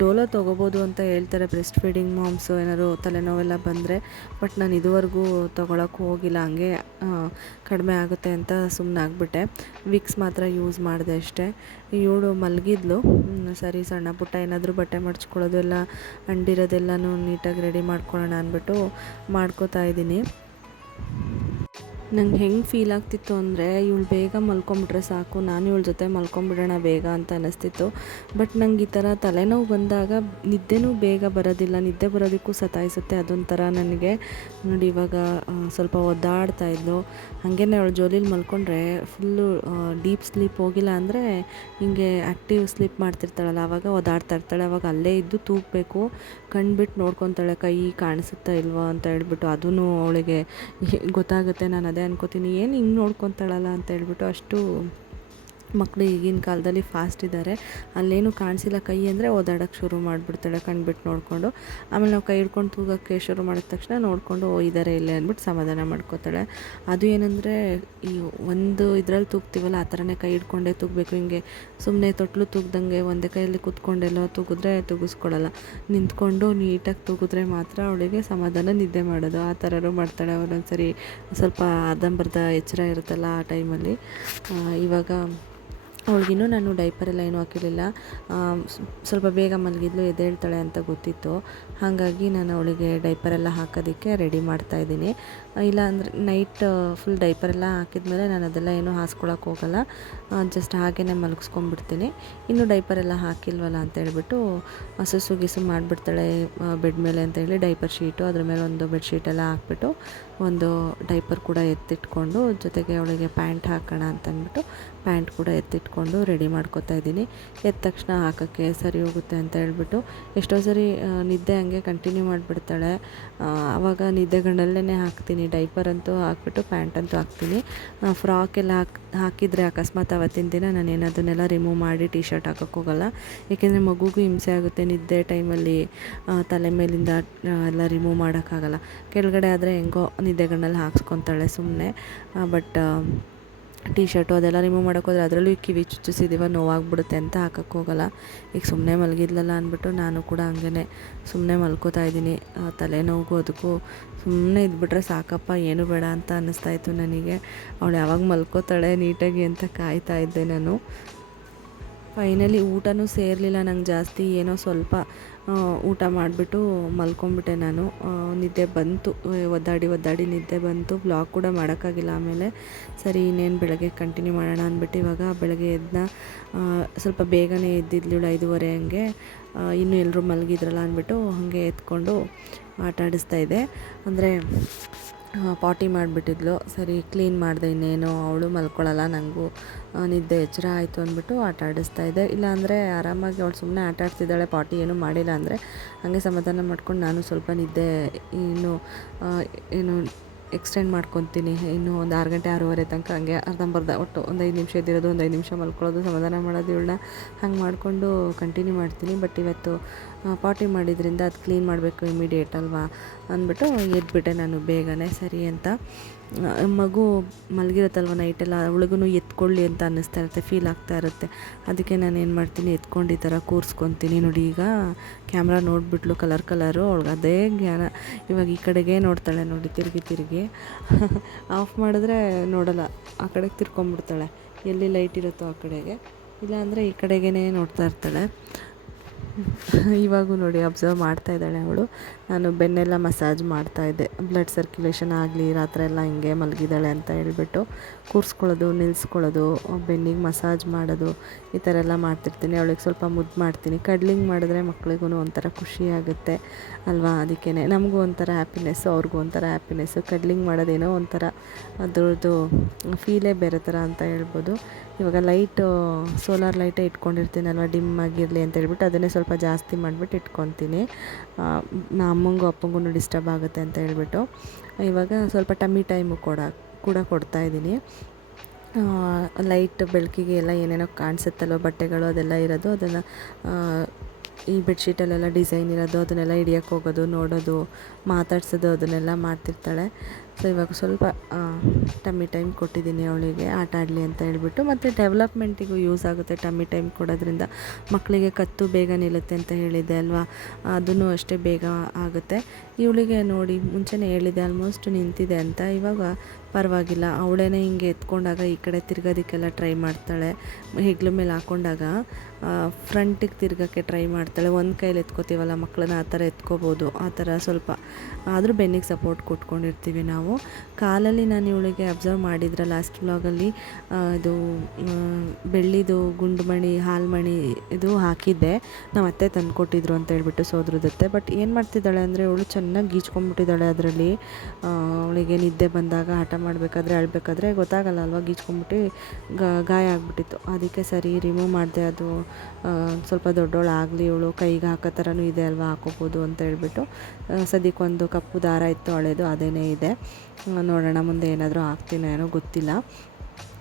ಡೋಲೋ ತೊಗೋಬೋದು ಅಂತ ಹೇಳ್ತಾರೆ ಬ್ರೆಸ್ಟ್ ಫೀಡಿಂಗ್ ಮಾಮ್ಸು, ಏನಾದ್ರು ತಲೆನೋವೆಲ್ಲ ಬಂದರೆ. ಬಟ್ ನಾನು ಇದುವರೆಗೂ ತೊಗೊಳಕ್ಕೆ ಹೋಗಿಲ್ಲ, ಹಂಗೆ ಕಡಿಮೆ ಆಗುತ್ತೆ ಅಂತ ಸುಮ್ಮನಾಗ್ಬಿಟ್ಟೆ. ವಿಕ್ಸ್ ಮಾತ್ರ ಯೂಸ್ ಮಾಡಿದೆ ಅಷ್ಟೇ. ಇವಳು ಮಲಗಿದ್ಲು, ಸರಿ ಸಣ್ಣ ಪುಟ್ಟ ಏನಾದರೂ ಬಟ್ಟೆ ಮಡ್ಚ್ಕೊಳ್ಳೋದು ಎಲ್ಲ ಅಂಡಿರೋದೆಲ್ಲನೂ ನೀಟಾಗಿ ರೆಡಿ ಮಾಡ್ಕೊಳ್ಳೋಣ ಅಂದ್ಬಿಟ್ಟು ಮಾಡ್ಕೋತಾ ಇದ್ದೀನಿ. ನಂಗೆ ಹೆಂಗೆ ಫೀಲ್ ಆಗ್ತಿತ್ತು ಅಂದರೆ, ಇವಳು ಬೇಗ ಮಲ್ಕೊಂಬಿಟ್ರೆ ಸಾಕು, ನಾನು ಇವಳ ಜೊತೆ ಮಲ್ಕೊಂಬಿಡೋಣ ಬೇಗ ಅಂತ ಅನ್ನಿಸ್ತಿತ್ತು. ಬಟ್ ನಂಗೆ ಈ ಥರ ತಲೆನೋವು ಬಂದಾಗ ನಿದ್ದೆನೂ ಬೇಗ ಬರೋದಿಲ್ಲ, ನಿದ್ದೆ ಬರೋದಕ್ಕೂ ಸತಾಯಿಸುತ್ತೆ. ಅದೊಂಥರ ನನಗೆ ನೋಡಿ. ಇವಾಗ ಸ್ವಲ್ಪ ಒದ್ದಾಡ್ತಾ ಇದ್ಲು, ಹಾಗೇ ಅವಳು ಜೋಲಿಲಿ ಮಲ್ಕೊಂಡ್ರೆ ಫುಲ್ಲು ಡೀಪ್ ಸ್ಲೀಪ್ ಹೋಗಿಲ್ಲ ಅಂದರೆ ಹಿಂಗೆ ಆ್ಯಕ್ಟಿವ್ ಸ್ಲೀಪ್ ಮಾಡ್ತಿರ್ತಾಳಲ್ಲ, ಆವಾಗ ಒದ್ದಾಡ್ತಾ ಇರ್ತಾಳೆ. ಆವಾಗ ಅಲ್ಲೇ ಇದ್ದು ತೂಗಬೇಕು, ಕಣ್ಬಿಟ್ಟು ನೋಡ್ಕೊತಾಳೆ ಕೈ ಕಾಣಿಸುತ್ತಾ ಇಲ್ವಾ ಅಂತ ಹೇಳ್ಬಿಟ್ಟು. ಅದೂ ಅವಳಿಗೆ ಗೊತ್ತಾಗುತ್ತೆ. ನಾನು ಅದೇ ಅನ್ಕೋತೀನಿ, ಏನು ಹಿಂಗೆ ನೋಡ್ಕೊತಾಳಲ್ಲ ಅಂತ ಹೇಳ್ಬಿಟ್ಟು. ಅಷ್ಟು ಮಕ್ಕಳು ಈಗಿನ ಕಾಲದಲ್ಲಿ ಫಾಸ್ಟ್ ಇದ್ದಾರೆ. ಅಲ್ಲೇನು ಕಾಣಿಸಿಲ್ಲ ಕೈ ಅಂದರೆ ಓದಾಡೋಕ್ಕೆ ಶುರು ಮಾಡಿಬಿಡ್ತಾಳೆ ಕಣ್ಬಿಟ್ಟು ನೋಡಿಕೊಂಡು. ಆಮೇಲೆ ನಾವು ಕೈ ಹಿಡ್ಕೊಂಡು ತೂಗೋಕ್ಕೆ ಶುರು ಮಾಡಿದ ತಕ್ಷಣ ನೋಡಿಕೊಂಡು ಇದ್ದಾರೆ ಇಲ್ಲೇ ಅಂದ್ಬಿಟ್ಟು ಸಮಾಧಾನ ಮಾಡ್ಕೋತಾಳೆ. ಅದು ಏನಂದರೆ, ಈ ಒಂದು ಇದರಲ್ಲಿ ತೂಗ್ತೀವಲ್ಲ, ಆ ಥರನೇ ಕೈ ಹಿಡ್ಕೊಂಡೇ ತೂಗಬೇಕು. ಹಿಂಗೆ ಸುಮ್ಮನೆ ತೊಟ್ಲು ತೂಗ್ದಂಗೆ ಒಂದೇ ಕೈಯಲ್ಲಿ ಕೂತ್ಕೊಂಡೆಲ್ಲೋ ತೂಗಿದ್ರೆ ತೂಗಿಸ್ಕೊಡಲ್ಲ. ನಿಂತ್ಕೊಂಡು ನೀಟಾಗಿ ತೂಗಿದ್ರೆ ಮಾತ್ರ ಅವಳಿಗೆ ಸಮಾಧಾನ ನಿದ್ದೆ ಮಾಡೋದು. ಆ ಥರನೂ ಮಾಡ್ತಾಳೆ. ಒಂದೊಂದ್ಸರಿ ಸ್ವಲ್ಪ ಅರ್ಧಂಬರ್ಧ ಎಚ್ಚರ ಇರುತ್ತಲ್ಲ ಆ ಟೈಮಲ್ಲಿ. ಇವಾಗ ಅವಳಿಗಿನ್ನೂ ನಾನು ಡೈಪರೆಲ್ಲ ಏನೂ ಹಾಕಿರಲಿಲ್ಲ. ಸ್ವಲ್ಪ ಬೇಗ ಮಲಗಿದ್ಲು, ಎದ್ದೇಳ್ತಾಳೆ ಅಂತ ಗೊತ್ತಿತ್ತು. ಹಾಗಾಗಿ ನಾನು ಅವಳಿಗೆ ಡೈಪರೆಲ್ಲ ಹಾಕೋದಕ್ಕೆ ರೆಡಿ ಮಾಡ್ತಾಯಿದ್ದೀನಿ. ಇಲ್ಲ ಅಂದರೆ ನೈಟ್ ಫುಲ್ ಡೈಪರೆಲ್ಲ ಹಾಕಿದ್ಮೇಲೆ ನಾನು ಅದೆಲ್ಲ ಏನೂ ಹಾಸ್ಕೊಳಕ್ಕೆ ಹೋಗಲ್ಲ, ಜಸ್ಟ್ ಹಾಗೇ ಮಲಗಿಸ್ಕೊಂಡ್ಬಿಡ್ತೀನಿ. ಇನ್ನೂ ಡೈಪರೆಲ್ಲ ಹಾಕಿಲ್ವಲ್ಲ ಅಂತ ಹೇಳ್ಬಿಟ್ಟು ಸುಸು ಗಿಸು ಮಾಡಿಬಿಡ್ತಾಳೆ ಬೆಡ್ ಮೇಲೆ ಅಂತ ಹೇಳಿ. ಡೈಪರ್ ಶೀಟು ಅದ್ರ ಮೇಲೆ ಒಂದು ಬೆಡ್ಶೀಟೆಲ್ಲ ಹಾಕ್ಬಿಟ್ಟು ಒಂದು ಡೈಪರ್ ಕೂಡ ಎತ್ತಿಟ್ಕೊಂಡು, ಜೊತೆಗೆ ಅವಳಿಗೆ ಪ್ಯಾಂಟ್ ಹಾಕೋಣ ಅಂತಂದ್ಬಿಟ್ಟು ಪ್ಯಾಂಟ್ ಕೂಡ ಎತ್ತಿಟ್ಕೊಂಡು ರೆಡಿ ಮಾಡ್ಕೊತಾ ಇದ್ದೀನಿ. ಎದ್ದ ತಕ್ಷಣ ಹಾಕೋಕ್ಕೆ ಸರಿ ಹೋಗುತ್ತೆ ಅಂತ ಹೇಳ್ಬಿಟ್ಟು. ಎಷ್ಟೋ ಸರಿ ನಿದ್ದೆ ಹಂಗೆ ಕಂಟಿನ್ಯೂ ಮಾಡಿಬಿಡ್ತಾಳೆ, ಆವಾಗ ನಿದ್ದೆಗಣ್ಣಲ್ಲೇ ಹಾಕ್ತೀನಿ. ಡೈಪರ್ ಅಂತೂ ಹಾಕ್ಬಿಟ್ಟು ಪ್ಯಾಂಟ್ ಅಂತೂ ಹಾಕ್ತೀನಿ. ಫ್ರಾಕೆಲ್ಲ ಹಾಕಿದರೆ ಅಕಸ್ಮಾತ್ ಅವತ್ತಿನ ದಿನ ನಾನು ಅದನ್ನೆಲ್ಲ ರಿಮೂವ್ ಮಾಡಿ ಟಿ ಶರ್ಟ್ ಹಾಕೋಕ್ಕೆ ಹೋಗಲ್ಲ. ಏಕೆಂದರೆ ಮಗುಗೂ ಹಿಂಸೆ ಆಗುತ್ತೆ ನಿದ್ದೆ ಟೈಮಲ್ಲಿ, ತಲೆ ಮೇಲಿಂದ ಎಲ್ಲ ರಿಮೂವ್ ಮಾಡೋಕ್ಕಾಗಲ್ಲ. ಕೆಳಗಡೆ ಆದರೆ ಹೆಂಗೋ ನಿದ್ದೆಗಣ್ಣಲ್ಲಿ ಹಾಕ್ಸ್ಕೊತಾಳೆ ಸುಮ್ಮನೆ. ಬಟ್ ಟಿ ಶರ್ಟು ಅದೆಲ್ಲ ರಿಮೂವ್ ಮಾಡೋಕ್ಕೋದ್ರೆ ಅದರಲ್ಲೂ ಕಿವಿ ಚುಚ್ಚಿಸಿದೀವ ನೋವಾಗ್ಬಿಡುತ್ತೆ ಅಂತ ಹಾಕೋಕ್ಕೆ ಹೋಗಲ್ಲ. ಈಗ ಸುಮ್ಮನೆ ಮಲಗಿದ್ಲಲ್ಲ ಅಂದ್ಬಿಟ್ಟು ನಾನು ಕೂಡ ಹಂಗೇ ಸುಮ್ಮನೆ ಮಲ್ಕೋತಾ ಇದ್ದೀನಿ. ತಲೆನೋವಿಗೂ ಅದಕ್ಕೂ ಸುಮ್ಮನೆ ಇದ್ಬಿಟ್ರೆ ಸಾಕಪ್ಪ, ಏನು ಬೇಡ ಅಂತ ಅನ್ನಿಸ್ತಾಯಿತ್ತು ನನಗೆ. ಅವಳು ಯಾವಾಗ ಮಲ್ಕೋತಾಳೆ ನೀಟಾಗಿ ಅಂತ ಕಾಯ್ತಾ ಇದ್ದೆ ನಾನು. ಫೈನಲಿ ಊಟನೂ ಸೇರಲಿಲ್ಲ ನಂಗೆ ಜಾಸ್ತಿ, ಏನೋ ಸ್ವಲ್ಪ ಊಟ ಮಾಡಿಬಿಟ್ಟು ಮಲ್ಕೊಂಬಿಟ್ಟೆ ನಾನು. ನಿದ್ದೆ ಬಂತು, ಒದ್ದಾಡಿ ನಿದ್ದೆ ಬಂತು. ಬ್ಲಾಗ್ ಕೂಡ ಮಾಡೋಕ್ಕಾಗಿಲ್ಲ. ಆಮೇಲೆ ಸರಿ ಇನ್ನೇನು ಬೆಳಗ್ಗೆ ಕಂಟಿನ್ಯೂ ಮಾಡೋಣ ಅಂದ್ಬಿಟ್ಟು ಇವಾಗ ಬೆಳಗ್ಗೆ ಎದ್ದನ್ನ ಸ್ವಲ್ಪ ಬೇಗನೆ ಎದ್ದಿದ್ಲು 5:30 ಹಂಗೆ. ಇನ್ನೂ ಎಲ್ಲರೂ ಮಲಗಿದ್ರಲ್ಲ ಅಂದ್ಬಿಟ್ಟು ಹಾಗೆ ಎತ್ಕೊಂಡು ಆಟ ಆಡಿಸ್ತಾ ಇದ್ದೆ. ಅಂದರೆ ಪಾಟಿ ಮಾಡಿಬಿಟ್ಟಿದ್ಲು. ಸರಿ ಕ್ಲೀನ್ ಮಾಡಿದೆ, ಇನ್ನೇನು ಅವಳು ಮಲ್ಕೊಳ್ಳಲ್ಲ, ನನಗೂ ನಿದ್ದೆ ಎಚ್ಚರ ಆಯಿತು ಅಂದ್ಬಿಟ್ಟು ಆಟ ಆಡಿಸ್ತಾ ಇದ್ದೆ. ಇಲ್ಲಾಂದರೆ ಆರಾಮಾಗಿ ಅವಳು ಸುಮ್ಮನೆ ಆಟ ಆಡ್ತಿದ್ದಾಳೆ, ಪಾಟಿ ಏನೂ ಮಾಡಿಲ್ಲ ಅಂದರೆ ಹಾಗೆ ಸಮಾಧಾನ ಮಾಡ್ಕೊಂಡು ನಾನು ಸ್ವಲ್ಪ ನಿದ್ದೆ ಏನು ಎಕ್ಸ್ಟೆಂಡ್ ಮಾಡ್ಕೊತೀನಿ. ಇನ್ನೂ ಒಂದು 6 ಗಂಟೆ 6:30 ತನಕ ಹಂಗೆ ಅರ್ಧಂಬರ್ಧ, ಒಟ್ಟು ಒಂದು 5 ನಿಮಿಷ ಎದ್ದಿರೋದು, ಒಂದು 5 ನಿಮಿಷ ಮಲ್ಕೊಳ್ಳೋದು, ಸಮಾಧಾನ ಮಾಡೋದು ಇವಳನ್ನ ಹಂಗೆ ಮಾಡಿಕೊಂಡು ಕಂಟಿನ್ಯೂ ಮಾಡ್ತೀನಿ. ಬಟ್ ಇವತ್ತು ಪಾಟಿ ಮಾಡಿದ್ರಿಂದ ಅದು ಕ್ಲೀನ್ ಮಾಡಬೇಕು ಇಮಿಡಿಯೇಟ್ ಅಲ್ವಾ ಅಂದ್ಬಿಟ್ಟು ಎದ್ಬಿಟ್ಟೆ ನಾನು ಬೇಗನೆ ಸರಿ ಅಂತ. ಮಗು ಮಲಗಿರುತ್ತಲ್ವ ನೈಟೆಲ್ಲ ಅವಳಿಗೂ ಎತ್ಕೊಳ್ಳಿ ಅಂತ ಅನ್ನಿಸ್ತಾ ಇರುತ್ತೆ, ಫೀಲ್ ಆಗ್ತಾ ಇರುತ್ತೆ. ಅದಕ್ಕೆ ನಾನು ಏನು ಮಾಡ್ತೀನಿ, ಎತ್ಕೊಂಡು ಈ ಥರ ಕೂರಿಸ್ಕೊತೀನಿ. ನೋಡಿ ಈಗ ಕ್ಯಾಮ್ರಾ ನೋಡಿಬಿಟ್ಲು ಕಲರು, ಅವಳಿಗೆ ಅದೇ ಜ್ಞಾನ. ಇವಾಗ ಈ ಕಡೆಗೆ ನೋಡ್ತಾಳೆ ನೋಡಿ, ತಿರುಗಿ ಆಫ್ ಮಾಡಿದ್ರೆ ನೋಡಲ್ಲ, ಆ ಕಡೆಗೆ ತಿರ್ಕೊಂಬಿಡ್ತಾಳೆ. ಎಲ್ಲಿ ಲೈಟ್ ಇರುತ್ತೋ ಆ ಕಡೆಗೆ, ಇಲ್ಲಾಂದರೆ ಈ ಕಡೆಗೇ ನೋಡ್ತಾ ಇರ್ತಾಳೆ. ಇವಾಗೂ ನೋಡಿ ಅಬ್ಸರ್ವ್ ಮಾಡ್ತಾಯಿದ್ದಾಳೆ ಅವಳು. ನಾನು ಬೆನ್ನೆಲ್ಲ ಮಸಾಜ್ ಮಾಡ್ತಾಯಿದ್ದೆ, ಬ್ಲಡ್ ಸರ್ಕ್ಯುಲೇಷನ್ ಆಗಲಿ, ರಾತ್ರಿ ಎಲ್ಲ ಹಿಂಗೆ ಮಲಗಿದ್ದಾಳೆ ಅಂತ ಹೇಳ್ಬಿಟ್ಟು ಕೂರಿಸ್ಕೊಳ್ಳೋದು, ನಿಲ್ಲಿಸ್ಕೊಳ್ಳೋದು, ಬೆನ್ನಿಗೆ ಮಸಾಜ್ ಮಾಡೋದು, ಈ ಥರ ಎಲ್ಲ ಮಾಡ್ತಿರ್ತೀನಿ. ಅವಳಿಗೆ ಸ್ವಲ್ಪ ಮುದ್ದು ಮಾಡ್ತೀನಿ. ಕಡ್ಲಿಂಗ್ ಮಾಡಿದ್ರೆ ಮಕ್ಳಿಗೂ ಒಂಥರ ಖುಷಿ ಆಗುತ್ತೆ ಅಲ್ವಾ. ಅದಕ್ಕೇ ನಮಗೂ ಒಂಥರ ಹ್ಯಾಪಿನೆಸ್ಸು, ಅವ್ರಿಗೂ ಒಂಥರ ಹ್ಯಾಪಿನೆಸ್ಸು. ಕಡ್ಲಿಂಗ್ ಮಾಡೋದೇನೋ ಒಂಥರ ಅದ್ರದ್ದು ಫೀಲೇ ಬೇರೆ ಥರ ಅಂತ ಹೇಳ್ಬೋದು. ಇವಾಗ ಲೈಟು ಸೋಲಾರ್ ಲೈಟೇ ಇಟ್ಕೊಂಡಿರ್ತೀನಲ್ವ, ಡಿಮ್ ಆಗಿರಲಿ ಅಂತ ಹೇಳ್ಬಿಟ್ಟು ಅದನ್ನೇ ಸ್ವಲ್ಪ ಜಾಸ್ತಿ ಮಾಡಿಬಿಟ್ಟು ಇಟ್ಕೊತೀನಿ. ಅಮ್ಮಂಗೂ ಅಪ್ಪಂಗೂ ಡಿಸ್ಟರ್ಬ್ ಆಗುತ್ತೆ ಅಂತ ಹೇಳ್ಬಿಟ್ಟು. ಇವಾಗ ಸ್ವಲ್ಪ ಟಮ್ಮಿ ಟೈಮು ಕೂಡ ಕೊಡ್ತಾಯಿದ್ದೀನಿ. ಲೈಟ್ ಬೆಳಕಿಗೆ ಎಲ್ಲ ಏನೇನೋ ಕಾಣಿಸುತ್ತಲ್ವ, ಬಟ್ಟೆಗಳು ಅದೆಲ್ಲ ಇರೋದು, ಅದನ್ನು ಈ ಬೆಡ್ಶೀಟಲ್ಲೆಲ್ಲ ಡಿಸೈನ್ ಇರೋದು ಅದನ್ನೆಲ್ಲ ಹಿಡಿಯೋಕ್ಕೆ ಹೋಗೋದು, ನೋಡೋದು, ಮಾತಾಡ್ಸೋದು, ಅದನ್ನೆಲ್ಲ ಮಾಡ್ತಿರ್ತಾಳೆ. ಸೊ ಇವಾಗ ಸ್ವಲ್ಪ ಟಮ್ಮಿ ಟೈಮ್ ಕೊಟ್ಟಿದ್ದೀನಿ ಅವಳಿಗೆ, ಆಟ ಆಡಲಿ ಅಂತ ಹೇಳ್ಬಿಟ್ಟು. ಮತ್ತು ಡೆವಲಪ್ಮೆಂಟಿಗೂ ಯೂಸ್ ಆಗುತ್ತೆ ಟಮ್ಮಿ ಟೈಮ್ ಕೊಡೋದ್ರಿಂದ. ಮಕ್ಕಳಿಗೆ ಕತ್ತು ಬೇಗ ನಿಲ್ಲುತ್ತೆ ಅಂತ ಹೇಳಿದ್ದೆ ಅಲ್ವಾ, ಅದೂ ಅಷ್ಟೇ ಬೇಗ ಆಗುತ್ತೆ. ಇವಳಿಗೆ ನೋಡಿ ಮುಂಚೆನೇ ಹೇಳಿದೆ ಆಲ್ಮೋಸ್ಟ್ ನಿಂತಿದೆ ಅಂತ. ಇವಾಗ ಪರವಾಗಿಲ್ಲ, ಅವಳೇನೇ ಹಿಂಗೆ ಎತ್ಕೊಂಡಾಗ ಈ ಕಡೆ ತಿರ್ಗೋದಕ್ಕೆಲ್ಲ ಟ್ರೈ ಮಾಡ್ತಾಳೆ. ಹೆಗ್ಲ ಮೇಲೆ ಹಾಕ್ಕೊಂಡಾಗ ಫ್ರಂಟಿಗೆ ತಿರ್ಗೋಕ್ಕೆ ಟ್ರೈ ಮಾಡ್ತಾಳೆ. ಒಂದು ಕೈಲಿ ಎತ್ಕೋತೀವಲ್ಲ ಮಕ್ಕಳನ್ನ, ಆ ಥರ ಎತ್ಕೋಬೋದು. ಆ ಥರ ಸ್ವಲ್ಪ ಆದರೂ ಬೆನ್ನಿಗೆ ಸಪೋರ್ಟ್ ಕೊಟ್ಕೊಂಡಿರ್ತೀವಿ ನಾವು. ಕಾಲಲ್ಲಿ ನಾನು ಇವಳಿಗೆ ಅಬ್ಸರ್ವ್ ಮಾಡಿದ್ರೆ ಲಾಸ್ಟ್ ವ್ಲಾಗಲ್ಲಿ ಇದು ಬೆಳ್ಳಿದು ಗುಂಡುಮಣಿ, ಹಾಲ್ಮಣಿ ಇದು ಹಾಕಿದ್ದೆ. ನಮ್ಮ ಅತ್ತೆ ತಂದುಕೊಟ್ಟಿದ್ರು ಅಂತ ಹೇಳ್ಬಿಟ್ಟು, ಸೋದ್ರದತ್ತೆ. ಬಟ್ ಏನು ಮಾಡ್ತಿದ್ದಾಳೆ ಅಂದರೆ ಇವಳು ಚೆನ್ನಾಗಿ ಗೀಚ್ಕೊಂಡ್ಬಿಟ್ಟಿದ್ದಾಳೆ ಅದರಲ್ಲಿ. ಅವಳಿಗೆ ನಿದ್ದೆ ಬಂದಾಗ ಹಠ ಮಾಡಬೇಕಾದ್ರೆ ಅಳಬೇಕಾದ್ರೆ ಗೊತ್ತಾಗಲ್ಲ ಅಲ್ವಾ, ಗೀಚ್ಕೊಂಡ್ಬಿಟ್ಟು ಗಾಯ ಆಗಿಬಿಟ್ಟಿತ್ತು. ಅದಕ್ಕೆ ಸರಿ ರಿಮೂವ್ ಮಾಡಿದೆ. ಅದು ಸ್ವಲ್ಪ ದೊಡ್ಡವಳು ಆಗಲಿ, ಇವಳು ಕೈಗೆ ಹಾಕೋ ಥರನೂ ಇದೆ ಅಲ್ವಾ, ಹಾಕೋಬೋದು ಅಂತ ಹೇಳ್ಬಿಟ್ಟು ಸದ್ಯಕ್ಕೊಂದು ಕಪ್ಪು ದಾರ ಇತ್ತು ಹಳೇದು, ಅದೇನೇ ಇದೆ. ನೋಡೋಣ ಮುಂದೆ ಏನಾದರೂ ಹಾಕ್ತೀನೋ ಏನೋ ಗೊತ್ತಿಲ್ಲ.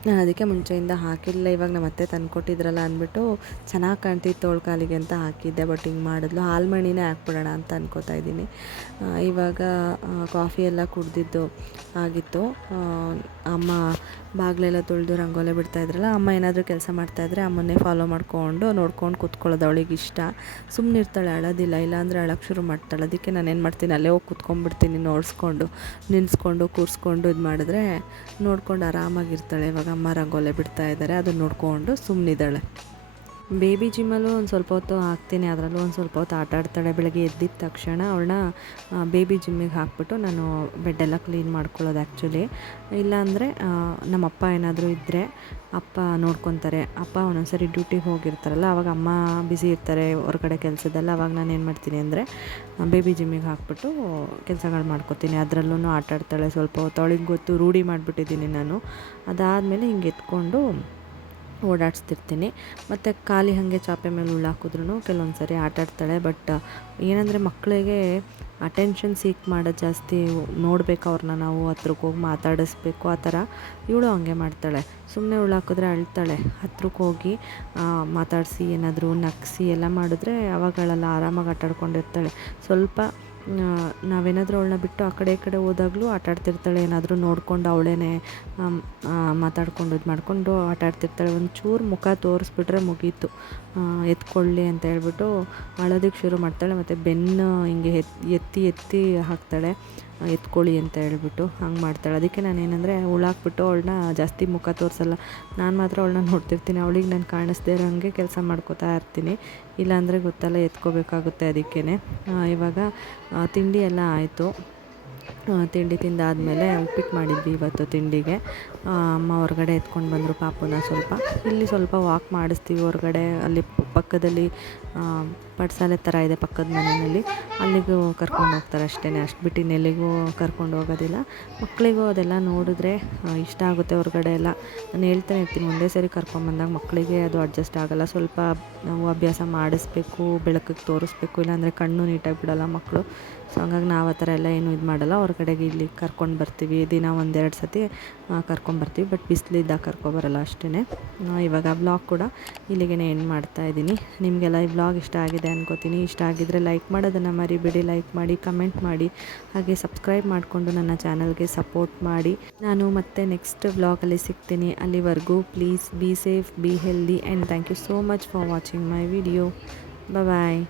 ನಾನು ಅದಕ್ಕೆ ಮುಂಚೆಯಿಂದ ಹಾಕಿಲ್ಲ. ಇವಾಗ ನಮ್ಮ ಅತ್ತೆ ತಂದುಕೊಟ್ಟಿದ್ರಲ್ಲ ಅಂದ್ಬಿಟ್ಟು ಚೆನ್ನಾಗಿ ಕಾಣ್ತಿತ್ತು ಅವಳ ಕಾಲಿಗೆ ಅಂತ ಹಾಕಿದ್ದೆ. ಬಟ್ ಹಿಂಗೆ ಮಾಡಿದ್ಲು. ಹಾಲ್ಮಣಿನೇ ಹಾಕ್ಬಿಡೋಣ ಅಂತ ಅನ್ಕೋತಾ ಇದ್ದೀನಿ. ಇವಾಗ ಕಾಫಿ ಎಲ್ಲ ಕುಡ್ದಿದ್ದು ಆಗಿತ್ತು. ಅಮ್ಮ ಬಾಗಿಲೆಲ್ಲ ತೊಳೆದು ರಂಗೋಲೆ ಬಿಡ್ತಾಯಿದ್ರಲ್ಲ, ಅಮ್ಮ ಏನಾದರೂ ಕೆಲಸ ಮಾಡ್ತಾಯಿದ್ರೆ ಅಮ್ಮನ್ನೇ ಫಾಲೋ ನೋಡ್ಕೊಂಡು ಕೂತ್ಕೊಳ್ಳೋದು ಅವಳಿಗೆ ಇಷ್ಟ. ಸುಮ್ಮನೆ ಇರ್ತಾಳೆ, ಅಳೋದಿಲ್ಲ. ಇಲ್ಲಾಂದರೆ ಅಳಕ್ಕೆ ಶುರು ಮಾಡ್ತಾಳೆ. ಅದಕ್ಕೆ ನಾನು ಏನು ಮಾಡ್ತೀನಿ, ಅಲ್ಲೇ ಹೋಗಿ ಕೂತ್ಕೊಂಡ್ಬಿಡ್ತೀನಿ, ನಿಲ್ಲಿಸ್ಕೊಂಡು ಕೂರಿಸ್ಕೊಂಡು ಇದು ಮಾಡಿದ್ರೆ ನೋಡ್ಕೊಂಡು ಆರಾಮಾಗಿರ್ತಾಳೆ. ಇವಾಗ ಅಮ್ಮ ರಂಗೋಲೆ ಬಿಡ್ತಾ ಇದ್ದಾರೆ, ಅದನ್ನು ನೋಡಿಕೊಂಡು ಸುಮ್ಮನಿದ್ದಾಳೆ. ಬೇಬಿ ಜಿಮ್ಮಲ್ಲೂ ಒಂದು ಸ್ವಲ್ಪ ಹೊತ್ತು ಹಾಕ್ತೀನಿ, ಅದರಲ್ಲೂ ಒಂದು ಸ್ವಲ್ಪ ಹೊತ್ತು ಆಟ ಆಡ್ತಾಳೆ. ಬೆಳಗ್ಗೆ ಎದ್ದಿದ್ದ ತಕ್ಷಣ ಅವಳನ್ನ ಬೇಬಿ ಜಿಮ್ಮಿಗೆ ಹಾಕ್ಬಿಟ್ಟು ನಾನು ಬೆಡ್ಡೆಲ್ಲ ಕ್ಲೀನ್ ಮಾಡ್ಕೊಳ್ಳೋದು ಆ್ಯಕ್ಚುಲಿ. ಇಲ್ಲಾಂದರೆ ನಮ್ಮಪ್ಪ ಏನಾದರೂ ಇದ್ದರೆ ಅಪ್ಪ ನೋಡ್ಕೊತಾರೆ. ಅಪ್ಪ ಒಂದೊಂದ್ಸರಿ ಡ್ಯೂಟಿಗೆ ಹೋಗಿರ್ತಾರಲ್ಲ, ಆವಾಗ ಅಮ್ಮ ಬ್ಯುಸಿ ಇರ್ತಾರೆ ಹೊರಗಡೆ ಕೆಲಸದಲ್ಲ. ಆವಾಗ ನಾನು ಏನು ಮಾಡ್ತೀನಿ ಅಂದರೆ ಬೇಬಿ ಜಿಮ್ಮಿಗೆ ಹಾಕ್ಬಿಟ್ಟು ಕೆಲಸಗಳು ಮಾಡ್ಕೊತೀನಿ. ಅದರಲ್ಲೂ ಆಟ ಆಡ್ತಾಳೆ ಸ್ವಲ್ಪ ಹೊತ್ತು. ಅವಳಿಗೆ ಗೊತ್ತು, ರೂಢಿ ಮಾಡಿಬಿಟ್ಟಿದ್ದೀನಿ ನಾನು. ಅದಾದಮೇಲೆ ಹಿಂಗೆ ಎತ್ಕೊಂಡು ಓಡಾಡಿಸ್ತಿರ್ತೀನಿ. ಮತ್ತು ಖಾಲಿ ಹಾಗೆ ಚಾಪೆ ಮೇಲೆ ಉಳ್ಳಾಕಿದ್ರೂ ಕೆಲವೊಂದು ಸರಿ ಆಟಾಡ್ತಾಳೆ. ಬಟ್ ಏನಂದರೆ ಮಕ್ಕಳಿಗೆ ಅಟೆನ್ಷನ್ ಸೀಕ್ ಮಾಡೋದು ಜಾಸ್ತಿ. ನೋಡಬೇಕು ಅವ್ರನ್ನ, ನಾವು ಹತ್ರಕ್ಕೆ ಹೋಗಿ ಮಾತಾಡಿಸ್ಬೇಕು, ಆ ಥರ. ಇವಳು ಹಂಗೆ ಮಾಡ್ತಾಳೆ. ಸುಮ್ಮನೆ ಉಳ್ಳಾಕಿದ್ರೆ ಅಳ್ತಾಳೆ. ಹತ್ರಕ್ಕೆ ಹೋಗಿ ಮಾತಾಡಿಸಿ ಏನಾದರೂ ನಗಿಸಿ ಎಲ್ಲ ಮಾಡಿದ್ರೆ ಅವಾಗಳೆಲ್ಲ ಆರಾಮಾಗಿ ಆಟಾಡ್ಕೊಂಡಿರ್ತಾಳೆ. ಸ್ವಲ್ಪ ನಾವೇನಾದರೂ ಅವಳನ್ನ ಬಿಟ್ಟು ಆ ಕಡೆ ಈ ಕಡೆ ಹೋದಾಗಲೂ ಆಟಾಡ್ತಿರ್ತಾಳೆ. ಏನಾದರೂ ನೋಡಿಕೊಂಡು ಅವಳೇನೆ ಮಾತಾಡ್ಕೊಂಡು ಇದು ಮಾಡಿಕೊಂಡು ಆಟಾಡ್ತಿರ್ತಾಳೆ. ಒಂಚೂರು ಮುಖ ತೋರಿಸ್ಬಿಟ್ರೆ ಮುಗೀತು, ಎತ್ಕೊಳ್ಳಿ ಅಂತ ಹೇಳ್ಬಿಟ್ಟು ಅಳೋದಕ್ಕೆ ಶುರು ಮಾಡ್ತಾಳೆ. ಮತ್ತು ಬೆನ್ನು ಹಿಂಗೆ ಎತ್ತಿ ಹಾಕ್ತಾಳೆ, ಎತ್ಕೊಳ್ಳಿ ಅಂತ ಹೇಳ್ಬಿಟ್ಟು ಹಂಗೆ ಮಾಡ್ತಾಳೆ. ಅದಕ್ಕೆ ನಾನು ಏನಂದರೆ ಉಳಾಕ್ಬಿಟ್ಟು ಅವಳನ್ನ ಜಾಸ್ತಿ ಮುಖ ತೋರಿಸಲ್ಲ. ನಾನು ಮಾತ್ರ ಅವಳನ್ನ ನೋಡ್ತಿರ್ತೀನಿ. ಅವಳಿಗೆ ನಾನು ಕಾಣಿಸ್ದೇ ಇರೋಂಗೆ ಕೆಲಸ ಮಾಡ್ಕೋತಾ ಇರ್ತೀನಿ. ಇಲ್ಲಾಂದರೆ ಗೊತ್ತಲ್ಲ, ಎತ್ಕೋಬೇಕಾಗುತ್ತೆ. ಅದಕ್ಕೇ ಇವಾಗ ತಿಂಡಿ ಎಲ್ಲ ಆಯಿತು. ತಿಂಡಿ ತಿಂದಾದಮೇಲೆ ಉಪ್ಪಿಟ್ಟು ಮಾಡಿದ್ವಿ ಇವತ್ತು ತಿಂಡಿಗೆ. ಅಮ್ಮ ಹೊರಗಡೆ ಎತ್ಕೊಂಡು ಬಂದರು ಪಾಪುನ. ಇಲ್ಲಿ ಸ್ವಲ್ಪ ವಾಕ್ ಮಾಡಿಸ್ತೀವಿ ಹೊರಗಡೆ. ಅಲ್ಲಿ ಪಕ್ಕದಲ್ಲಿ ಪಡ್ಸಾಲೆ ಥರ ಇದೆ ಪಕ್ಕದ ಮನೆಯಲ್ಲಿ, ಅಲ್ಲಿಗೂ ಕರ್ಕೊಂಡು ಹೋಗ್ತಾರೆ ಅಷ್ಟೇ. ಅಷ್ಟು ಬಿಟ್ಟು ಇನ್ನೆಲ್ಲಿಗೂ ಕರ್ಕೊಂಡು ಹೋಗೋದಿಲ್ಲ. ಮಕ್ಕಳಿಗೂ ಅದೆಲ್ಲ ನೋಡಿದ್ರೆ ಇಷ್ಟ ಆಗುತ್ತೆ ಹೊರಗಡೆ ಎಲ್ಲ. ನಾನು ಹೇಳ್ತಾನೆ ಇರ್ತೀನಿ, ಒಂದೇ ಸರಿ ಕರ್ಕೊಂಬಂದಾಗ ಮಕ್ಕಳಿಗೆ ಅದು ಅಡ್ಜಸ್ಟ್ ಆಗೋಲ್ಲ. ಸ್ವಲ್ಪ ನಾವು ಅಭ್ಯಾಸ ಮಾಡಿಸ್ಬೇಕು, ಬೆಳಕಿಗೆ ತೋರಿಸ್ಬೇಕು, ಇಲ್ಲಾಂದರೆ ಕಣ್ಣು ನೀಟಾಗಿ ಬಿಡೋಲ್ಲ ಮಕ್ಕಳು. ಸೊ ಹಂಗಾಗಿ ನಾವು ಆ ಥರ ಎಲ್ಲ ಏನೂ ಇದು ಮಾಡೋಲ್ಲ. ಹೊರಗಡೆಗೆ ಇಲ್ಲಿ ಕರ್ಕೊಂಡು ಬರ್ತೀವಿ, ದಿನ 1-2 ಸತಿ ಕರ್ಕೊಂಬರ್ತೀವಿ. ಬಟ್ ಬಿಸಿಲಿದ್ದಾಗ ಕರ್ಕೊಬರಲ್ಲ ಅಷ್ಟೇ. ಇವಾಗ ಬ್ಲಾಗ್ ಕೂಡ ಇಲ್ಲಿಗೆ ಎಂಡ್ ಮಾಡ್ತಾಯಿದ್ದೀನಿ. ಇದ್ದೀನಿ. ನಿಮಗೆಲ್ಲ ಈ ವ್ಲಾಗ್ ಇಷ್ಟ ಆಗಿದೆ ಅನ್ಕೋತೀನಿ. ಇಷ್ಟ ಆಗಿದ್ದರೆ ಲೈಕ್ ಮಾಡೋದನ್ನು ಮರಿಬೇಡಿ. ಲೈಕ್ ಮಾಡಿ, ಕಮೆಂಟ್ ಮಾಡಿ, ಹಾಗೆ ಸಬ್ಸ್ಕ್ರೈಬ್ ಮಾಡಿಕೊಂಡು ನನ್ನ ಚಾನಲ್ಗೆ ಸಪೋರ್ಟ್ ಮಾಡಿ. ನಾನು ಮತ್ತೆ ನೆಕ್ಸ್ಟ್ ವ್ಲಾಗಲ್ಲಿ ಸಿಗ್ತೀನಿ. ಅಲ್ಲಿವರೆಗೂ please be safe, be healthy and thank you so much for watching my video. Bye.